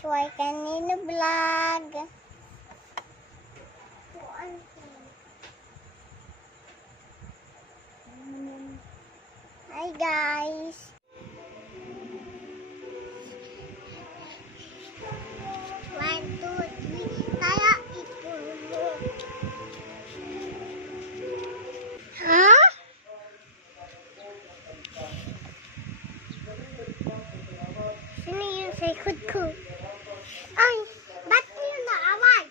Why Kanino Vlog. Hi guys. One, two, three. Kaya ipuno. Ha? Sino yung sa likod ko? Ay, ba't niyo naaway?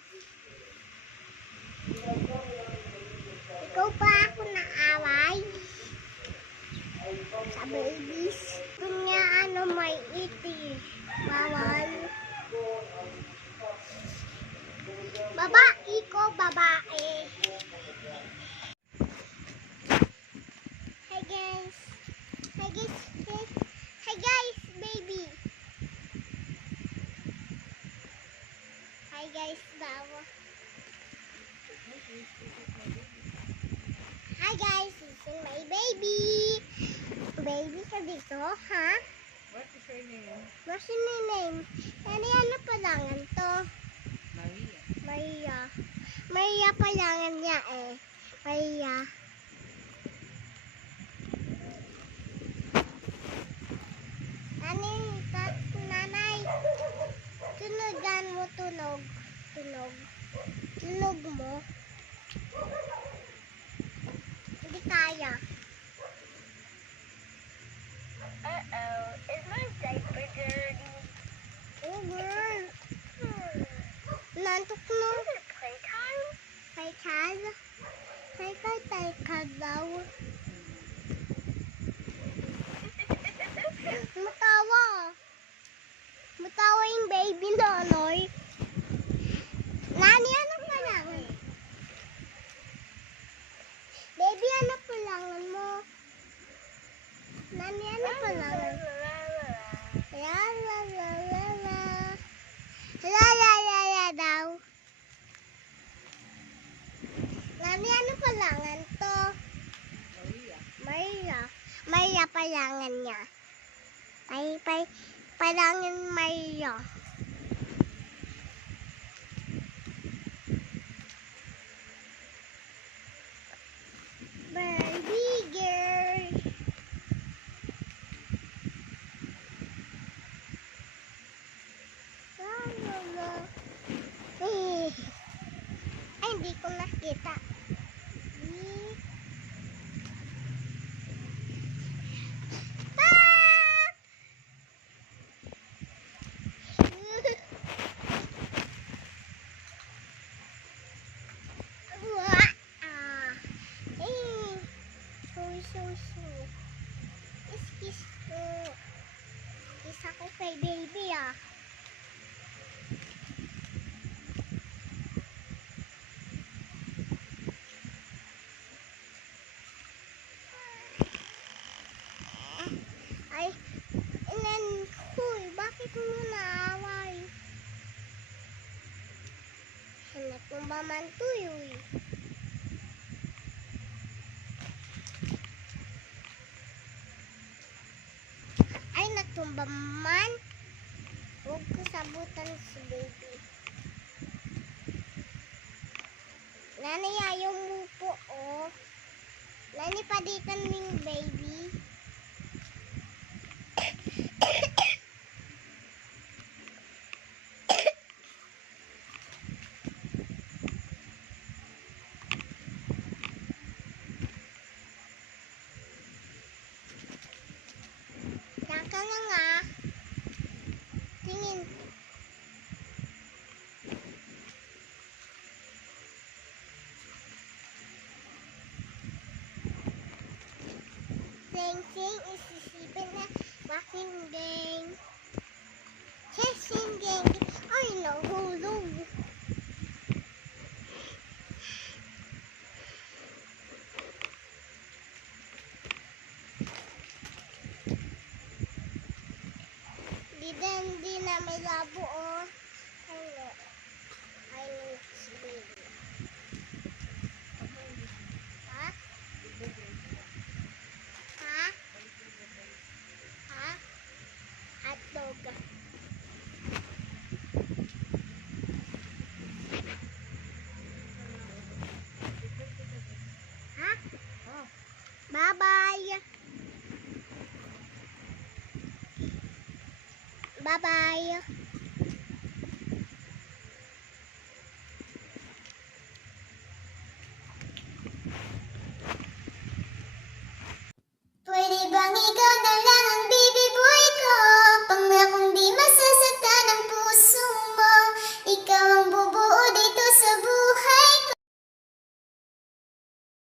Ikaw pa ako naaway? Sa babies. Kunya may iti. Bawal. Babae ko, babae. Hi guys. Hi guys. Hi guys, baby. Hi guys, bawa. Hi guys, this is my baby. Baby ka dito, ha? What is your name? What's your name? Ano palangan to? Maria. Maria. Maria palangan niya eh. Maria. Nanay. Tunogan mo, tunog. Tunog. Tunog mo. Hindi kaya. Uh-oh. Is my diaper dirty? Oh, girl. Nantok no. Is it playtime? Playtime? Playtime daw. Matawa. Matawa yung baby Nonoy. Nani, ano palangan? Baby, ano palangan mo? Nani, ano palangan? La la la la la. La la la la daw. Nani, ano palangan to? Maria. Maria palangan niya. Palangan Maria. Baby girl. Ay, hindi ko nakita. Kiss ko. Kiss ako kay baby ah. Ay, ilan, huy, bakit mo naaway? Hanap mo ba man tuyoy? Ay, natumba man. Huwag ko sabutan si baby. Nanay, ayaw mo po, oh. Nanay, paditan mo yung baby. Naka na nga. Tingin. Sing isisipin na walking game. Chasing game. Ay, nahulog. Hindi na may labo, oh. Ay, si baby. Ha? Ha? Ha? Hotdog. Bye-bye. Pwede bang ikaw na